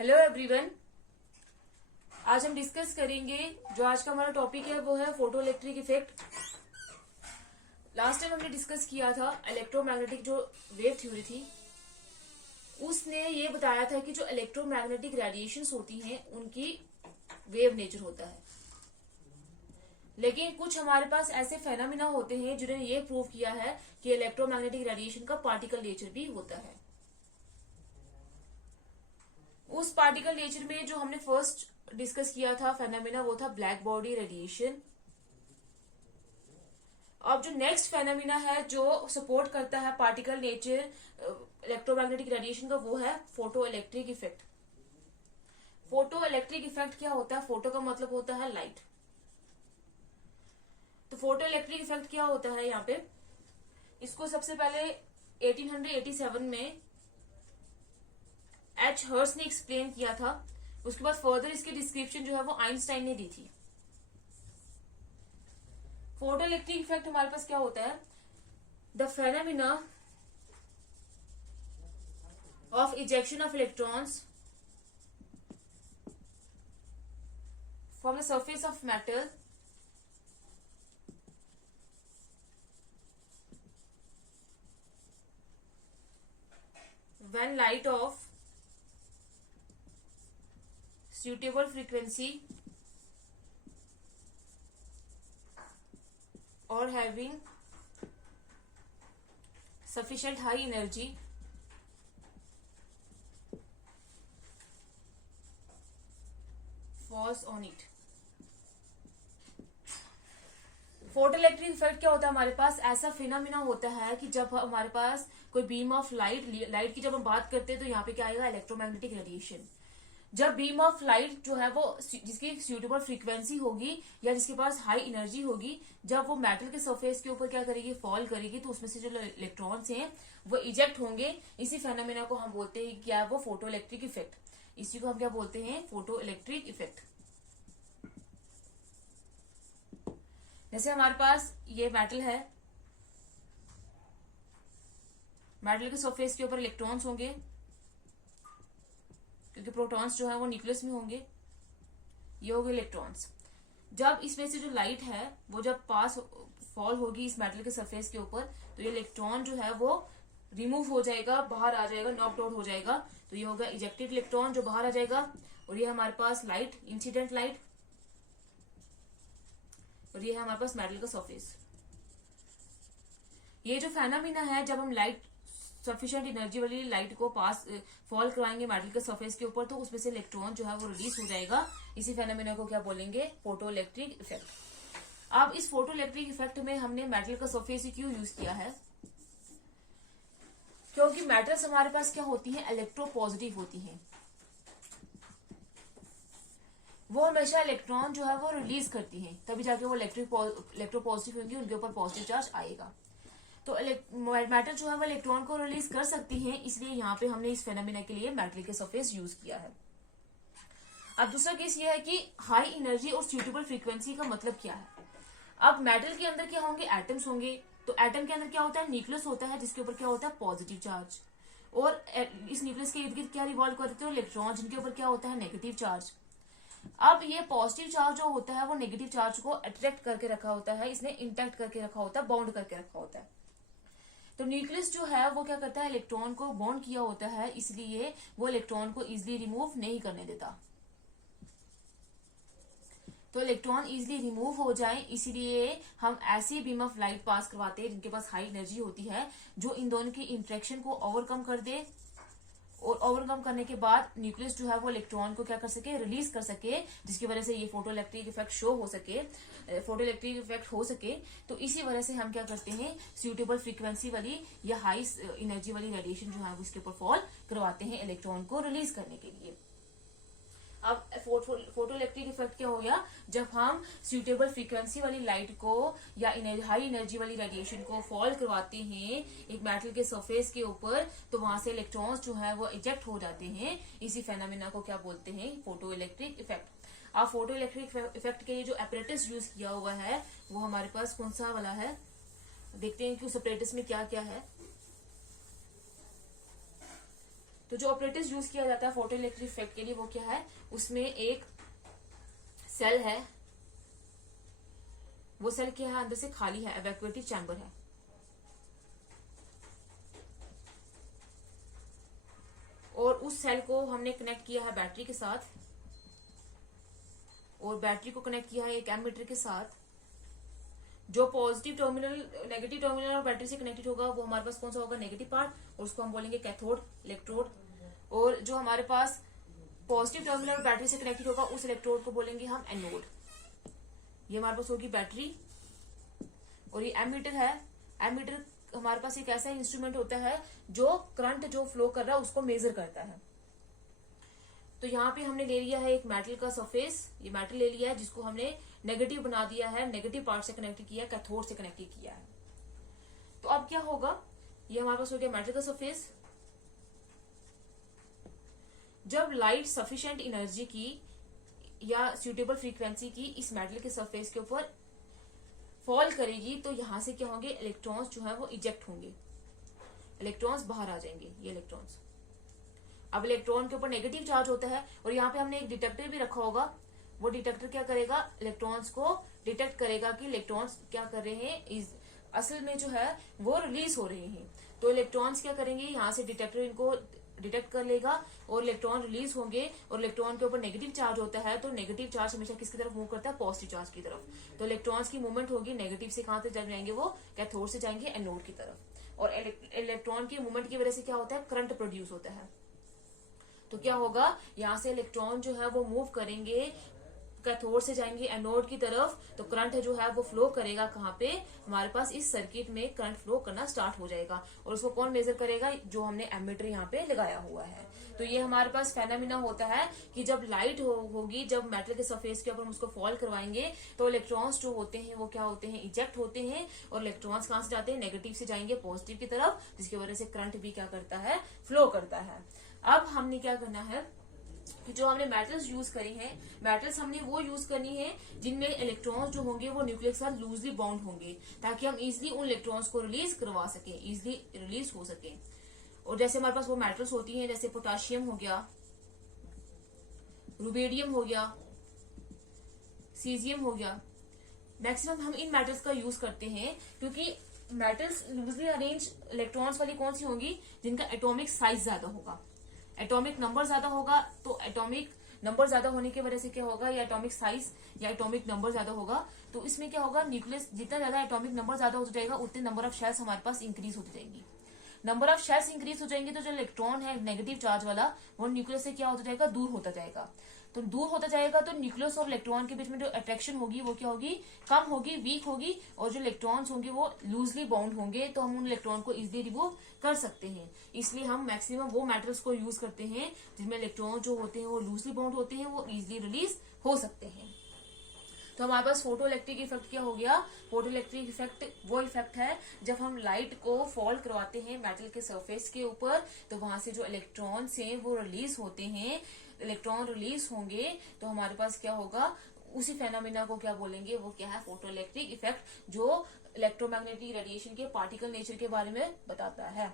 Hello everyone. आज हम discuss करेंगे जो आज का हमारा टॉपिक है वो है photo electric effect. Last time हमने डिस्कस किया था इलेक्ट्रोमैग्नेटिक जो वेव थ्योरी थी, उसने ये बताया था कि जो इलेक्ट्रोमैग्नेटिक रेडिएशंस होती हैं उनकी वेव नेचर होता है। लेकिन कुछ हमारे पास ऐसे फेनोमेना होते हैं जिन्होंने ये प्रूव किया है कि इलेक्ट्रोमैग्नेटिक रेडिएशन का पार्टिकल नेचर भी होता है। उस पार्टिकल नेचर में जो हमने फर्स्ट डिस्कस किया था फेनोमेना वो था ब्लैक बॉडी रेडिएशन। अब जो नेक्स्ट फेनोमेना है जो सपोर्ट करता है पार्टिकल नेचर इलेक्ट्रोमैग्नेटिक रेडिएशन का वो है photo electric effect. Photo electric effect क्या होता है? फोटो का मतलब होता है लाइट। तो फोटो इलेक्ट्रिक इफेक्ट क्या होता है यहाँ पे, इसको सबसे पहले 1887 में एच हर्स ने एक्सप्लेन किया था। उसके बाद फर्दर इसकी डिस्क्रिप्शन जो है वो आइंस्टाइन ने दी थी। फोटो इलेक्ट्रिक इफेक्ट हमारे पास क्या होता है? The phenomena of ejection of electrons from the surface of metal when light of suitable frequency or having sufficient high energy falls on it। Photo electric effect क्या होता है? हमारे पास ऐसा फिनोमिना होता है कि जब हमारे पास कोई बीम ऑफ लाइट की जब हम बात करते हैं तो यहाँ पे क्या आएगा? Electromagnetic radiation. जब बीम ऑफ लाइट जो है वो जिसकी सूटेबल फ्रीक्वेंसी होगी या जिसके पास हाई एनर्जी होगी, जब वो मेटल के सरफेस के ऊपर क्या करेगी? फॉल करेगी, तो उसमें से जो इलेक्ट्रॉन्स हैं वो इजेक्ट होंगे। इसी फेनोमेना को हम बोलते हैं क्या? वो फोटो इलेक्ट्रिक इफेक्ट। इसी को हम क्या बोलते हैं? Photo electric effect. जैसे हमारे पास ये मेटल है, मेटल के सरफेस के ऊपर इलेक्ट्रॉन्स होंगे क्योंकि प्रोटॉन्स जो है वो न्यूक्लियस में होंगे। ये हो गए इलेक्ट्रॉन्स। जब इसमें से जो लाइट है वो जब पास फॉल होगी इस मेटल के सरफेस के ऊपर, तो ये इलेक्ट्रॉन जो है वो रिमूव हो जाएगा, बाहर आ जाएगा, नॉकड आउट हो जाएगा। तो ये होगा इजेक्टेड इलेक्ट्रॉन जो बाहर आ जाएगा। और ये हमारे पास लाइट, इंसिडेंट लाइट, और ये है हमारे पास मेटल का सरफेस। ये जो फेनोमेना है, जब हम लाइट सफिशिएंट एनर्जी वाली लाइट को पास फॉल करवाएंगे मेटल के सरफेस के ऊपर, तो उसमें से इलेक्ट्रॉन जो है वो रिलीज हो जाएगा। इसी फेनोमेना को क्या बोलेंगे? Photo electric effect. अब इस फोटो इलेक्ट्रिक इफेक्ट में हमने मेटल का सरफेस ही क्यों यूज किया है? क्योंकि मेटल्स हमारे पास क्या होती हैं? इलेक्ट्रो पॉजिटिव होती हैं। वो हमेशा इलेक्ट्रॉन जो है वो रिलीज करती हैं, तभी जाके वो इलेक्ट्रो पॉजिटिव होंगी, उनके ऊपर पॉजिटिव चार्ज आएगा। तो मेटल जो है वो इलेक्ट्रॉन को रिलीज कर सकती है, इसलिए यहाँ पे हमने इस फेनोमेना के लिए मेटल के सरफेस यूज किया है। अब दूसरा केस ये है कि हाई एनर्जी और सूटेबल फ्रीक्वेंसी का मतलब क्या है? अब मेटल के अंदर क्या होंगे? एटम्स होंगे। तो एटम के अंदर क्या होता है? न्यूक्लियस होता है, जिसके ऊपर क्या होता है? Positive charge. और इस न्यूक्लियस के इर्द गिर्द क्या रिवॉल्व करते हैं? इलेक्ट्रॉन, जिनके ऊपर क्या होता है? Negative charge. अब ये पॉजिटिव चार्ज जो होता है वो नेगेटिव चार्ज को अट्रैक्ट करके रखा होता है, इसने इंटैक्ट करके रखा होता है, बाउंड करके रखा होता है। तो न्यूक्लियस जो है वो क्या करता है? इलेक्ट्रॉन को बॉन्ड किया होता है, इसलिए वो इलेक्ट्रॉन को इजिली रिमूव नहीं करने देता। तो इलेक्ट्रॉन इजिली रिमूव हो जाए इसीलिए हम ऐसी बीम ऑफ लाइट पास करवाते हैं जिनके पास हाई एनर्जी होती है, जो इन दोनों की इंट्रैक्शन को ओवरकम कर दे। और ओवरकम करने के बाद न्यूक्लियस जो है वो इलेक्ट्रॉन को क्या कर सके? रिलीज कर सके, जिसकी वजह से ये फोटो इलेक्ट्रिक इफेक्ट शो हो सके, फोटो इलेक्ट्रिक इफेक्ट हो सके। तो इसी वजह से हम क्या करते हैं? सूटेबल फ्रीक्वेंसी वाली या हाई एनर्जी वाली रेडिएशन जो है वो इसके ऊपर फॉल करवाते हैं इलेक्ट्रॉन को रिलीज करने के लिए। अब फोटो इलेक्ट्रिक इफेक्ट क्या हो गया? जब हम सूटेबल फ्रीक्वेंसी वाली लाइट को या हाई एनर्जी वाली रेडिएशन को फॉल करवाते हैं एक मेटल के सरफेस के ऊपर, तो वहां से इलेक्ट्रॉन्स जो है वो इजेक्ट हो जाते हैं। इसी फेनोमेना को क्या बोलते हैं? Photo electric effect. अब फोटो इलेक्ट्रिक इफेक्ट के लिए जो एपरेटस यूज किया हुआ है वो हमारे पास कौन सा वाला है? देखते हैं कि उस एपरेटस में क्या क्या है। तो जो ऑपरेटर्स यूज किया जाता है फोटो इलेक्ट्रिक इफेक्ट के लिए वो क्या है, उसमें एक सेल है, वो सेल क्या है, अंदर से खाली है, इवैक्यूएटिव चैम्बर है। और उस सेल को हमने कनेक्ट किया है बैटरी के साथ, और बैटरी को कनेक्ट किया है एक एमीटर के साथ। जो पॉजिटिव टर्मिनल नेगेटिव टर्मिनल और बैटरी से कनेक्टेड होगा वो हमारे पास कौन सा होगा, नेगेटिव पार्ट, और उसको हम बोलेंगे कैथोड इलेक्ट्रोड। और जो हमारे पास पॉजिटिव टर्मिनल और बैटरी से कनेक्टेड होगा उस इलेक्ट्रोड को बोलेंगे हम एनोड। ये हमारे पास होगी बैटरी, और ये एमीटर है। एमीटर हमारे पास एक ऐसा इंस्ट्रूमेंट होता है जो करंट जो फ्लो कर रहा है उसको मेजर करता है। तो यहाँ पे हमने ले लिया है एक मेटल का सरफेस, ये मेटल ले लिया है जिसको हमने नेगेटिव बना दिया है, नेगेटिव पार्ट से कनेक्ट किया है, कैथोड से कनेक्ट किया है। तो अब क्या होगा, ये हमारे पास हो गया मेटल का सरफेस। जब लाइट सफिशिएंट एनर्जी की या सुटेबल फ्रीक्वेंसी की इस मेटल के सरफेस के ऊपर फॉल करेगी तो यहां से क्या होंगे, इलेक्ट्रॉन्स जो है वो इजेक्ट होंगे, इलेक्ट्रॉन्स बाहर आ जाएंगे, ये इलेक्ट्रॉन्स। अब इलेक्ट्रॉन के ऊपर नेगेटिव चार्ज होता है और यहाँ पे हमने एक डिटेक्टर भी रखा होगा। वो डिटेक्टर क्या करेगा, इलेक्ट्रॉन्स को डिटेक्ट करेगा कि इलेक्ट्रॉन्स क्या कर रहे हैं, असल में जो है वो रिलीज हो रहे हैं। तो इलेक्ट्रॉन्स क्या करेंगे, यहाँ से डिटेक्टर इनको डिटेक्ट कर लेगा और इलेक्ट्रॉन रिलीज होंगे। और इलेक्ट्रॉन के ऊपर नेगेटिव चार्ज होता है तो नेगेटिव चार्ज हमेशा किसकी तरफ मूव करता है, पॉजिटिव चार्ज की तरफ। तो इलेक्ट्रॉन्स की मूवमेंट होगी, नेगेटिव से कहां तक जाएंगे, वो कैथोड से जाएंगे एनोड की तरफ। और इलेक्ट्रॉन की मूवमेंट की वजह से क्या होता है, करंट प्रोड्यूस होता है। तो क्या होगा, यहाँ से इलेक्ट्रॉन जो है वो मूव करेंगे, कैथोड से जाएंगे एनोड की तरफ, तो करंट जो है वो फ्लो करेगा कहाँ पे, हमारे पास इस सर्किट में करंट फ्लो करना स्टार्ट हो जाएगा। और उसको कौन मेजर करेगा, जो हमने एमीटर यहाँ पे लगाया हुआ है। तो ये हमारे पास फेनोमेना होता है कि जब लाइट होगी, जब मेटल के सरफेस के ऊपर हम उसको फॉल करवाएंगे तो इलेक्ट्रॉन्स जो होते हैं वो क्या होते हैं, इजेक्ट होते हैं। और इलेक्ट्रॉन्स कहाँ से जाते हैं, नेगेटिव से जाएंगे पॉजिटिव की तरफ, जिसकी वजह से करंट भी क्या करता है, फ्लो करता है। अब हमने क्या करना है कि जो हमने मेटल्स यूज करी हैं, मेटल्स हमने वो यूज करनी है जिनमें इलेक्ट्रॉन्स जो होंगे वो न्यूक्लियस के साथ लूजली बाउंड होंगे, ताकि हम इजिली उन इलेक्ट्रॉन्स को रिलीज करवा सके, इजिली रिलीज हो सके। और जैसे हमारे पास वो मेटल्स होती हैं, जैसे पोटाशियम हो गया, रुबेडियम हो गया, सीजियम हो गया, मैक्सिमम हम इन मेटल्स का यूज करते हैं क्योंकि मेटल्स लूजली अरेंज इलेक्ट्रॉन्स वाली कौन सी होंगी, जिनका एटॉमिक साइज ज्यादा होगा, एटॉमिक नंबर ज्यादा होगा। तो एटॉमिक नंबर ज्यादा होने की वजह से क्या होगा, या एटॉमिक साइज या एटॉमिक नंबर ज्यादा होगा, तो इसमें क्या होगा, न्यूक्लियस जितना ज्यादा एटॉमिक नंबर ज्यादा होता जाएगा उतने नंबर ऑफ शेल्स हमारे पास इंक्रीज होती जाएंगी। नंबर ऑफ शेल्स इंक्रीज हो जाएंगे तो जो इलेक्ट्रॉन है नेगेटिव चार्ज वाला, वो न्यूक्लियस से क्या होता जाएगा, दूर होता जाएगा। तो दूर होता जाएगा तो न्यूक्लियस और इलेक्ट्रॉन के बीच में जो अट्रैक्शन होगी वो क्या होगी, कम होगी, वीक होगी। और जो इलेक्ट्रॉन्स होंगे वो लूजली बाउंड होंगे, तो हम उन इलेक्ट्रॉन को इजिली रिमूव कर सकते हैं। इसलिए हम मैक्सिमम वो मेटल्स को यूज करते हैं जिनमें इलेक्ट्रॉन जो होते हैं वो लूजली बाउंड होते हैं, वो इजिली रिलीज हो सकते हैं। तो हमारे पास फोटो इलेक्ट्रिक इफेक्ट क्या हो गया, फोटो इलेक्ट्रिक इफेक्ट वो इफेक्ट है जब हम लाइट को फॉल करवाते हैं मेटल के सरफेस के ऊपर, तो वहां से जो इलेक्ट्रॉन्स हैं वो रिलीज होते हैं। इलेक्ट्रॉन रिलीज होंगे तो हमारे पास क्या होगा, उसी फेनोमेना को क्या बोलेंगे, वो क्या है, फोटो इलेक्ट्रिक इफेक्ट, जो इलेक्ट्रोमैग्नेटिक रेडिएशन के पार्टिकल नेचर के बारे में बताता है।